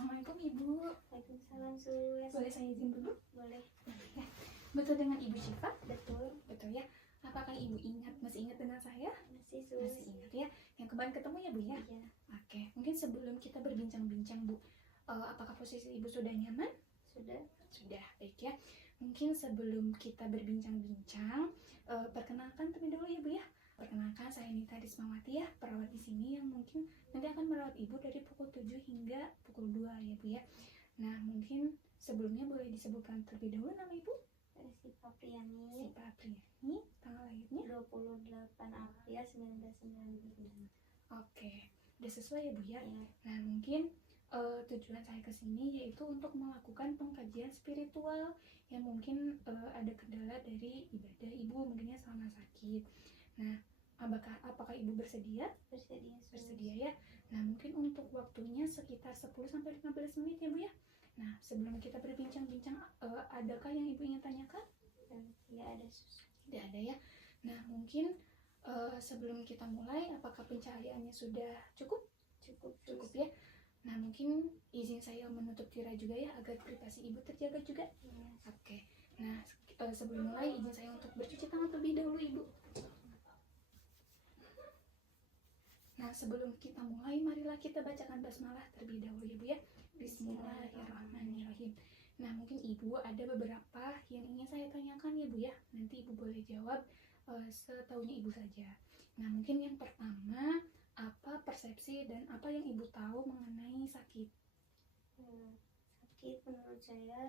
Assalamualaikum Ibu. Waalaikumsalam Sus. Boleh saya izin dulu? Boleh. Ya. Betul dengan Ibu Syifa? Betul. Betul ya. Apakah Ibu masih ingat dengan saya? Masih Sus. Masih ingat ya. Yang kemarin ketemu ya Bu ya? Iya. Oke. Mungkin sebelum kita berbincang-bincang Bu, apakah posisi Ibu sudah nyaman? Sudah. Sudah, baik ya. Mungkin sebelum kita berbincang-bincang, perkenalkan terlebih dahulu ya Bu ya. Perkenalkan, saya Nita Rismawati ya, perawat di sini yang mungkin nanti akan merawat Ibu dari pukul 7 hingga pukul 2 ya Bu ya. Nah, mungkin sebelumnya boleh disebutkan terlebih dahulu nama Ibu? Syifa Priani. Syifa Priani, tanggal lahirnya? 28 April 1999. Oke, udah sesuai ya Bu ya? Iya. Nah, mungkin tujuan saya ke sini yaitu untuk melakukan pengkajian spiritual yang mungkin ada kendala dari ibadah Ibu mungkinnya selama sakit. Nah, apakah Ibu bersedia? Bersedia Sus. Bersedia ya. Nah, mungkin untuk waktunya sekitar 10-15 menit ya Bu ya. Nah, sebelum kita berbincang-bincang, adakah yang Ibu ingin tanyakan? Tidak ada Sus. Tidak ada ya. Nah, mungkin sebelum kita mulai, apakah pencahayaannya sudah cukup? Cukup Sus. Cukup ya. Nah, mungkin izin saya menutup tirai juga ya, agar privasi Ibu terjaga juga. Iya. Oke. Nah, sebelum mulai, izin saya untuk bercuci tangan terlebih dahulu Ibu. Nah, sebelum kita mulai, marilah kita bacakan basmalah terlebih dahulu ya Bu ya. Bismillahirrahmanirrahim. Nah, mungkin Ibu ada beberapa yang ingin saya tanyakan ya Bu ya. Nanti Ibu boleh jawab setahunya Ibu saja. Nah, mungkin yang pertama, apa persepsi dan apa yang Ibu tahu mengenai sakit? Sakit menurut saya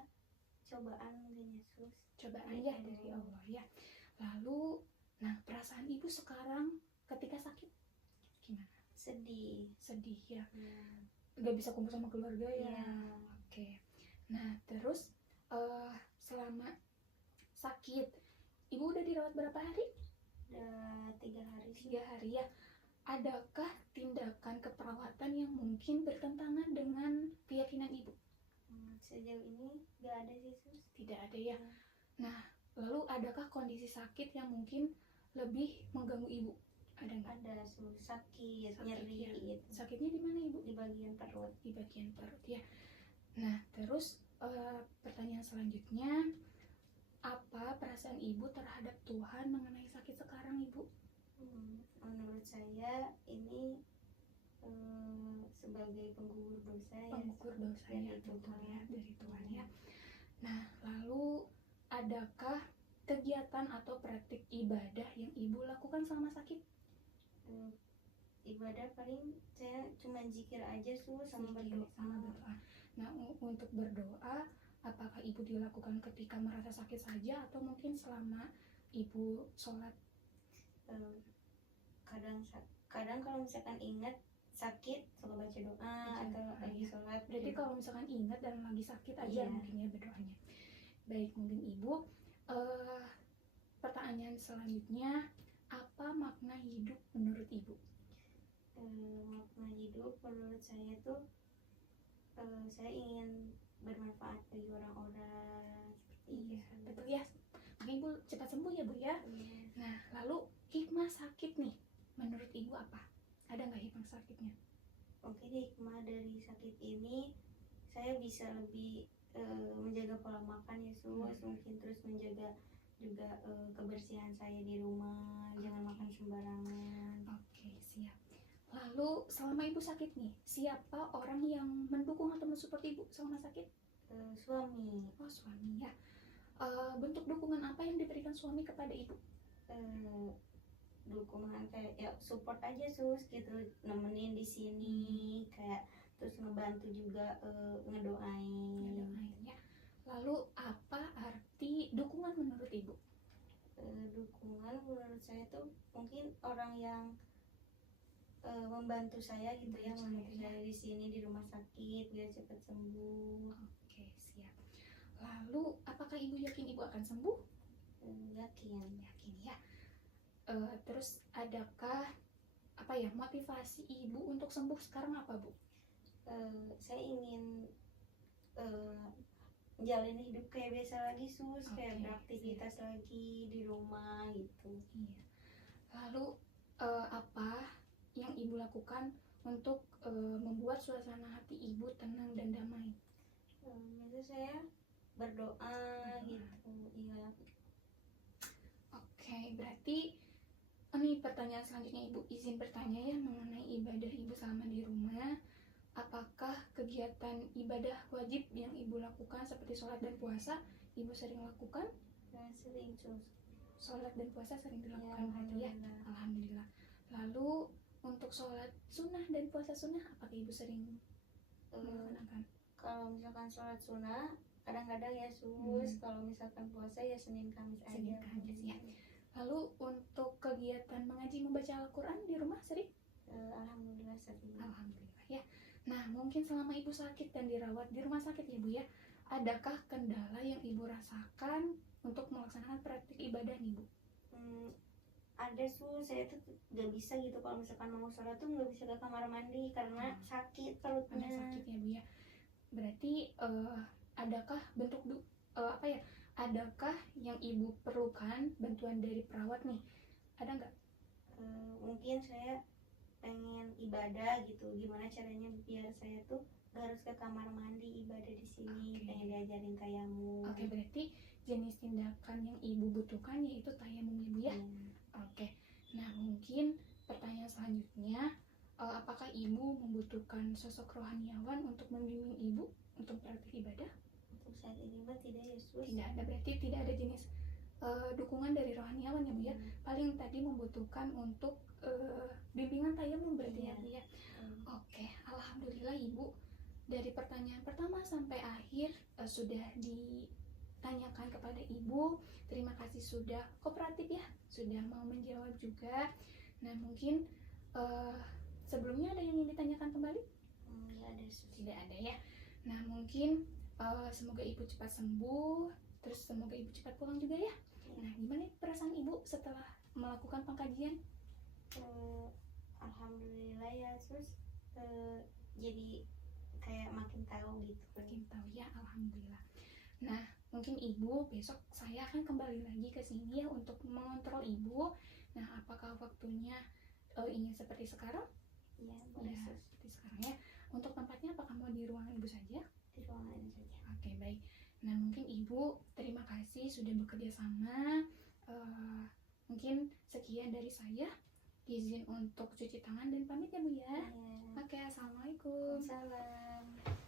cobaan mungkin ya Sus. Cobaan ya dari Allah ya. Lalu, nah perasaan Ibu sekarang ketika sakit gimana? Sedih. Sedih ya. Ya. Gak bisa kumpul sama keluarga ya. Iya. Oke. Nah, terus selama sakit, Ibu udah dirawat berapa hari? Udah 3 hari Sus. 3 hari ya. Adakah tindakan keperawatan yang mungkin bertentangan dengan keyakinan Ibu? Sejauh ini gak ada sih Sus. Tidak ada ya. Nah, lalu adakah kondisi sakit yang mungkin lebih mengganggu Ibu? Ada nggak? Ada Sus. Sakit, Sakit, nyeri ya. gitu. Sakitnya di mana Ibu? Di bagian perut. Di bagian perut ya. Nah, terus pertanyaan selanjutnya, apa perasaan Ibu terhadap Tuhan mengenai sakit sekarang Ibu? Menurut saya ini sebagai penggugur dosa ya. Penggugur dosa ya, dari betul Tuhan. ya, dari Tuhan ya. Nah, lalu adakah kegiatan atau praktik ibadah yang Ibu lakukan selama sakit? Ibadah paling saya cuma zikir aja Sus sama Zikir, berdoa. sama berdoa. Nah, untuk berdoa, apakah Ibu dilakukan ketika merasa sakit saja atau mungkin selama Ibu sholat? Kadang kalau misalkan ingat sakit suka baca doa Baca atau doa, lagi ya. sholat. Berarti kalau misalkan ingat dan lagi sakit aja Iya. mungkin ya berdoanya. Baik, mungkin Ibu. Pertanyaan selanjutnya, apa makna hidup menurut Ibu? Makna hidup menurut saya tuh saya ingin bermanfaat bagi orang-orang seperti Iya, betul ya. Mungkin Ibu cepat sembuh ya Bu ya. Iya. Nah, lalu hikmah sakit nih, menurut Ibu apa? Ada nggak hikmah sakitnya? Mungkin hikmah dari sakit ini saya bisa lebih menjaga pola makan ya Sus. Mungkin terus menjaga juga kebersihan saya di rumah, jangan makan sembarangan. Oke, siap. Lalu selama Ibu sakit nih, siapa orang yang mendukung atau mensupport Ibu selama sakit? Suami. Oh, suami ya. Bentuk dukungan apa yang diberikan suami kepada Ibu? Dukungan kayak ya support aja Sus gitu, nemenin di sini kayak terus ngebantu juga ngedoain. Ngedoain ya. Lalu apa arti dukungan menurut Ibu? Dukungan menurut saya tuh mungkin orang yang membantu saya gitu ya, membantu saya di sini di rumah sakit biar cepat sembuh. Oke, siap. Lalu apakah Ibu yakin Ibu akan sembuh? Yakin. Yakin ya. Terus adakah motivasi Ibu untuk sembuh sekarang apa Bu? Saya ingin menjalani hidup kayak biasa lagi Sus. Kayak beraktivitas lagi di rumah gitu. Iya. Lalu apa yang Ibu lakukan untuk membuat suasana hati ibu tenang dan damai? Biasanya saya berdoa gitu, iya. Oke, berarti ini pertanyaan selanjutnya Ibu, izin bertanya ya mengenai ibadah Ibu selama di rumah. Apakah kegiatan ibadah wajib yang Ibu lakukan seperti sholat dan puasa Ibu sering lakukan? Sering terus. Sholat dan puasa sering Ya, dilakukan berarti ya? Alhamdulillah. Lalu untuk sholat sunnah dan puasa sunnah apakah Ibu sering melaksanakan? Kalau misalkan sholat sunnah kadang-kadang ya sus, kalau misalkan puasa ya Senin Kamis aja. Senin Kamis ya. Lalu untuk kegiatan mengaji membaca Al-Quran di rumah sering? Alhamdulillah sering. Alhamdulillah ya. Nah, mungkin selama Ibu sakit dan dirawat di rumah sakit ya Bu ya, adakah kendala yang Ibu rasakan untuk melaksanakan praktik ibadah nih Bu? Ada sus, saya tuh gak bisa gitu kalau misalkan mau sholat tuh gak bisa ke kamar mandi karena sakit perutnya. Sakit ya Bu ya. Berarti adakah bentuk adakah yang Ibu perlukan bantuan dari perawat nih? Ada nggak? Mungkin saya pengen ibadah gitu, gimana caranya biar saya tuh gak harus ke kamar mandi ibadah di sini. Pengen diajarin tayamum. Oke, berarti jenis tindakan yang Ibu butuhkan yaitu tayamum Ibu ya. Oke. Nah, mungkin pertanyaan selanjutnya, apakah Ibu membutuhkan sosok rohaniawan untuk membimbing Ibu untuk praktik ibadah? Untuk saat ini mah tidak ya sus. Tidak ada, berarti tidak ada jenis dukungan dari rohaniawan ya Bu ya. Paling tadi membutuhkan untuk bimbingan tayamum berarti ya Bu ya. Oke, alhamdulillah Ibu dari pertanyaan pertama sampai akhir sudah ditanyakan kepada Ibu. Terima kasih sudah kooperatif ya, sudah mau menjawab juga. Nah, mungkin sebelumnya ada yang ingin ditanyakan kembali? Tidak ada ya. Nah, mungkin semoga Ibu cepat sembuh, terus semoga Ibu cepat pulang juga ya. Nah, gimana perasaan Ibu setelah melakukan pengkajian? Alhamdulillah ya sus, jadi kayak makin tahu gitu. Makin tahu ya, alhamdulillah. Nah, mungkin Ibu besok saya akan kembali lagi ke sini ya untuk mengontrol Ibu. Nah, apakah waktunya ingin seperti sekarang? Iya, boleh ya, sus. seperti sekarang ya. Untuk tempatnya apakah mau di ruangan Ibu saja? Di ruangan ini saja. Oke, baik. Nah, mungkin Ibu terima kasih sudah bekerja sama. Mungkin sekian dari saya. Izin untuk cuci tangan dan pamit ya Bu ya. Ya. Oke, assalamualaikum. Salam.